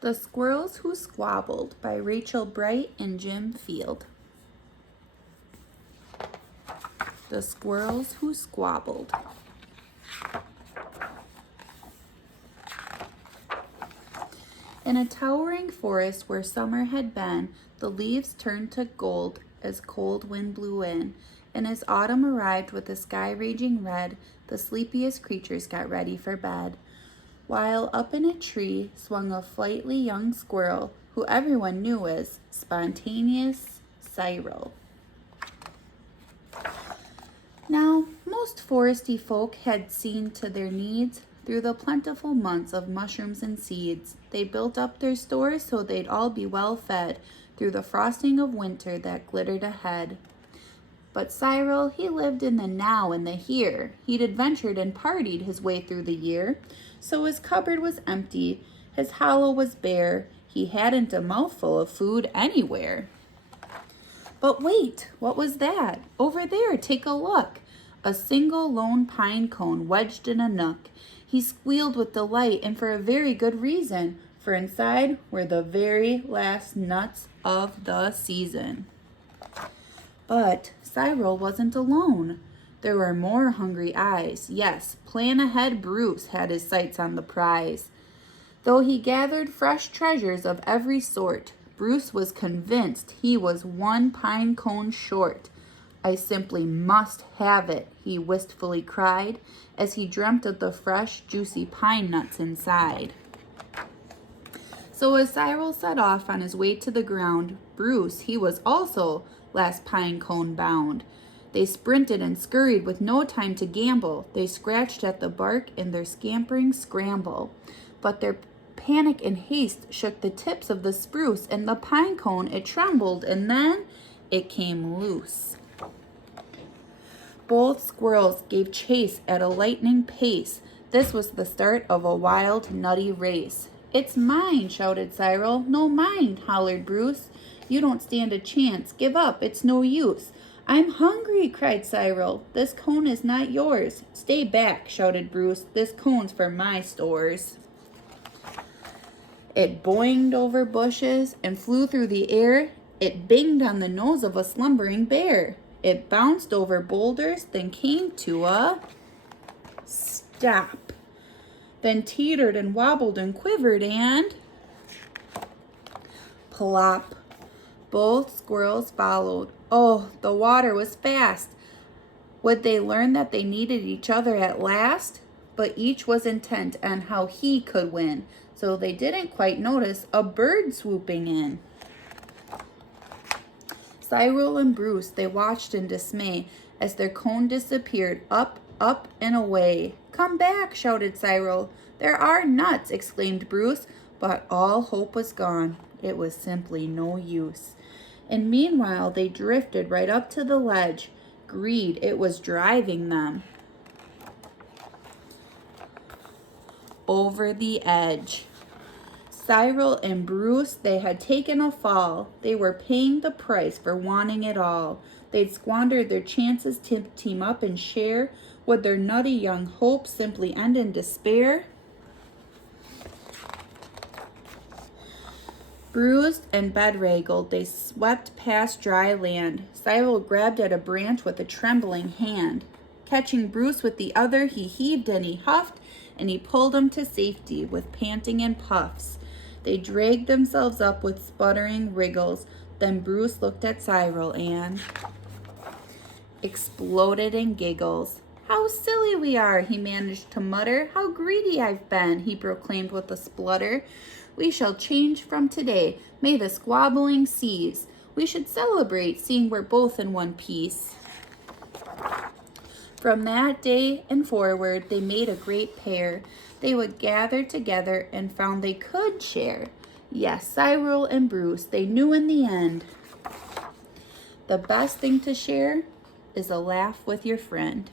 The Squirrels Who Squabbled by Rachel Bright and Jim Field. The Squirrels Who Squabbled. In a towering forest where summer had been, the leaves turned to gold as cold wind blew in, and as autumn arrived with the sky raging red, the sleepiest creatures got ready for bed. While up in a tree swung a flightly young squirrel, who everyone knew as Spontaneous Cyril. Now, most foresty folk had seen to their needs through the plentiful months of mushrooms and seeds. They built up their stores so they'd all be well fed through the frosting of winter that glittered ahead. But Cyril, he lived in the now and the here. He'd adventured and partied his way through the year, so his cupboard was empty, his hollow was bare, he hadn't a mouthful of food anywhere. But wait, what was that? Over there, take a look. A single lone pine cone wedged in a nook. He squealed with delight, and for a very good reason, for inside were the very last nuts of the season. But Cyril wasn't alone. There were more hungry eyes. Yes, plan ahead Bruce had his sights on the prize. Though he gathered fresh treasures of every sort, Bruce was convinced he was one pine cone short. I simply must have it, he wistfully cried, as he dreamt of the fresh, juicy pine nuts inside. So as Cyril set off on his way to the ground, Bruce, he was also last pine cone bound. They sprinted and scurried with no time to gamble. They scratched at the bark in their scampering scramble. But their panic and haste shook the tips of the spruce, and the pine cone, it trembled, and then it came loose. Both squirrels gave chase at a lightning pace. This was the start of a wild, nutty race. It's mine, shouted Cyril. No, mine, hollered Bruce. You don't stand a chance. Give up, it's no use. I'm hungry, cried Cyril. This cone is not yours. Stay back, shouted Bruce. This cone's for my stores. It boinged over bushes and flew through the air. It banged on the nose of a slumbering bear. It bounced over boulders, then came to a stop. Then teetered and wobbled and quivered and plop. Both squirrels followed. Oh, the water was fast. Would they learn that they needed each other at last? But each was intent on how he could win, so they didn't quite notice a bird swooping in. Cyril and Bruce, they watched in dismay as their cone disappeared up, up, and away. Come back, shouted Cyril. There are nuts, exclaimed Bruce, but all hope was gone. It was simply no use. And meanwhile, they drifted right up to the ledge. Greed, it was driving them over the edge. Cyril and Bruce, they had taken a fall. They were paying the price for wanting it all. They'd squandered their chances to team up and share. Would their nutty young hopes simply end in despair? Bruised and bedraggled, they swept past dry land. Cyril grabbed at a branch with a trembling hand. Catching Bruce with the other, he heaved and he huffed, and he pulled him to safety with panting and puffs. They dragged themselves up with sputtering wriggles. Then Bruce looked at Cyril and exploded in giggles. How silly we are, he managed to mutter. How greedy I've been, he proclaimed with a splutter. We shall change from today. May the squabbling cease. We should celebrate, seeing we're both in one piece. From that day and forward, they made a great pair. They would gather together and found they could share. Yes, Cyril and Bruce, they knew in the end, the best thing to share is a laugh with your friend.